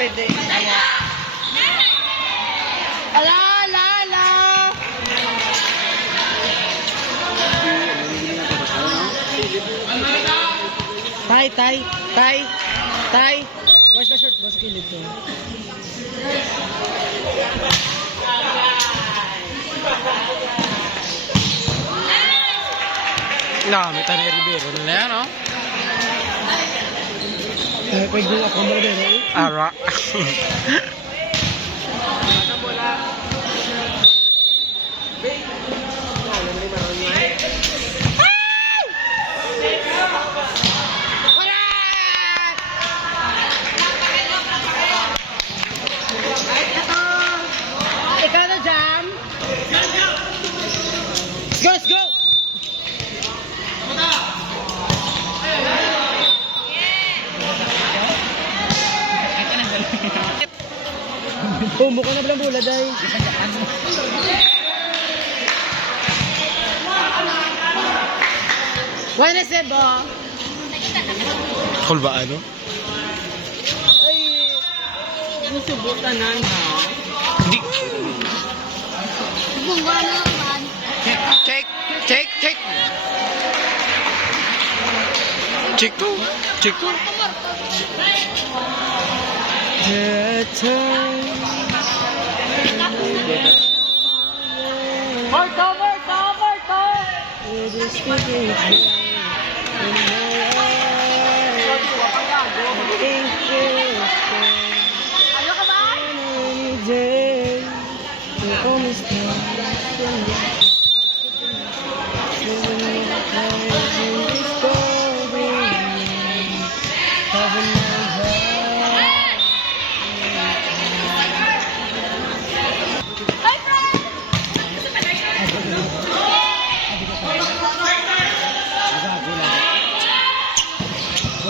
pwede. Ala, ala, ala. Tay. Where's the shirt? Where's the kilid to? Nakamit ni Rivero na yan, no? Pwede ako mo rin, eh? Ara. Ikaw na jam. Let's go! Mukha na bilang bula, day. Why na sebo? Kul ba ano? Ay, nasubutan na na. Di. Bunga naman. Check. Check to. Marto! Ayaw ka ba?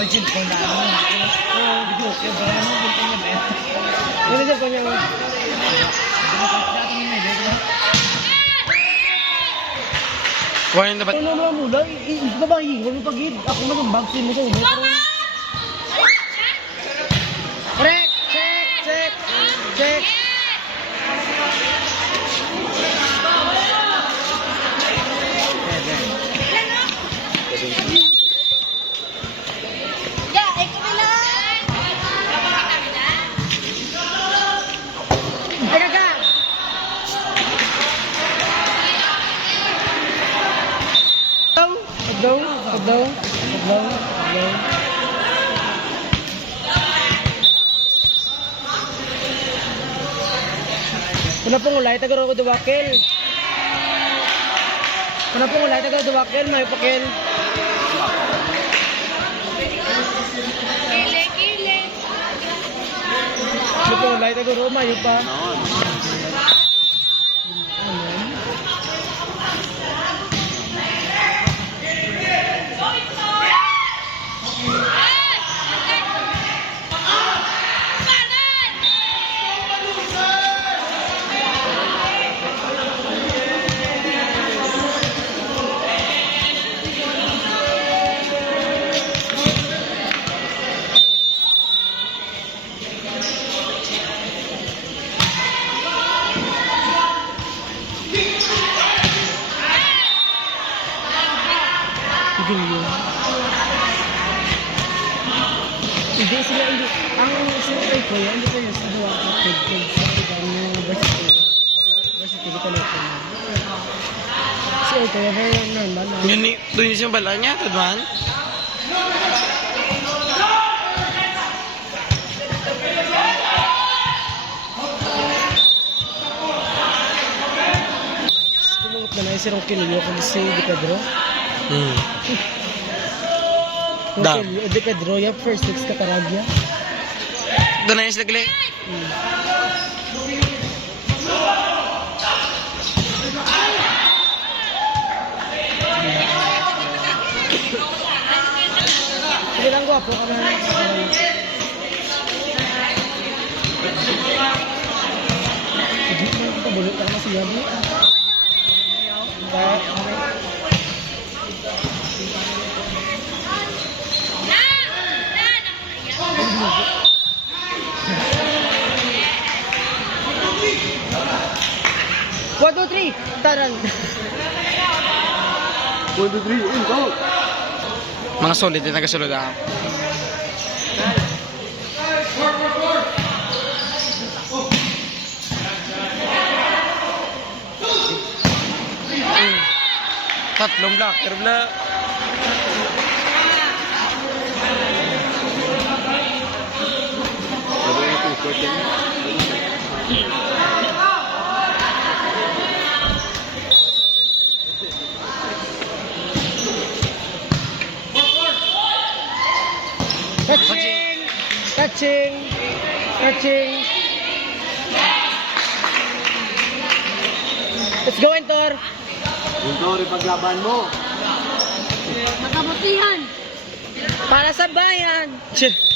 Wajib ko na ako. Video ko ba ano bunta niya ba? Ano ko niya? Kuhanin na ba? Ano mo mula? Babayi, wala pagid. Ako man ang bag mo ko. Check. Agdaw. Kenapa ngulay tagar ko duwakil? May pakil. Kile. Kenapa ngulay tagar ko mayo pa? Hindi sila, ang sinutay ko yan, hindi kayo sa duwa ko, sa varsity dito na ito. Kasi ito, very normal na. Yun doon yung bala niya, tadman? Kumungot na na, isirong kinilyo kung si Di Pedro. Dam. Di Pedro, yung first six kataragya. Doon na yung silagli. Sige lang gwapo kami na. Kita bulot lang na siya. yan. 1, 2, 3, in, go! Mga solid din nagasulod ako. Tatlong blocker bla. Sabi yung two-shot yan. Touching! Touching! Touching! Let's go, Entor! Yung Tori, paglaban mo. Magkabutihan. Para sa bayan! Che.